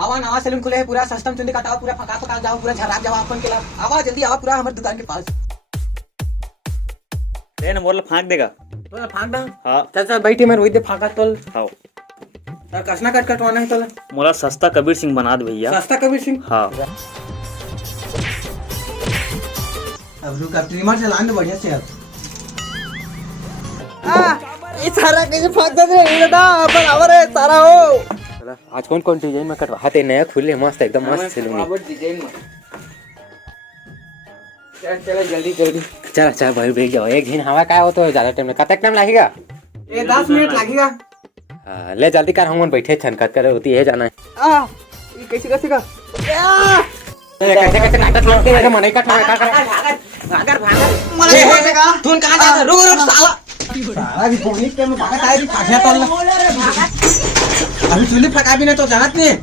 आवा नवा सैलून खुले है, पूरा सस्ता में चुंदी काटाओ, पूरा फका फका जाओ, पूरा झराब जाओ अपन के ला। आवा जल्दी आवा पूरा हमारे दुकान के पास। ले ना मोरला फाँक देगा। तो फांक दा। हाँ चल चल बैठी मैं रोई दे फाका तोल। हाँ तर कसना कट कटवाना है तोला। मोला सस्ता कबीर सिंह बना दे भैया। सस्ता कबीर सिंह। हाँ अब रुक अब ट्रिमर से लान दे बढ़िया से अब। ये सारा कैसे फाक दे रे दादा बराबर है सारा हो। आज कौन कौन डिजाइन में कटवा हाथे नया खुले मस्त एकदम मस्त सैलून बराबर डिजाइन में। चल चल जल्दी जल्दी। चल चल भाई बैठ जाओ एक दिन हवा का हो तो ज्यादा टाइम कतक टाइम लगेगा ये 10 मिनट लगेगा। ले जल्दी कर हम बैठे छनकत कर होती है जाना ये कैसे कैसे का कैसे कैसे नाटक लगते है मने का क्या कर भागर भागर मरे कैसे का तू कहां जा रहा रुक रुक साला साला भी बोली के मैं भागा तारी फाखिया तोड़ अभी चुली फका भी नहीं तो जानत नहीं।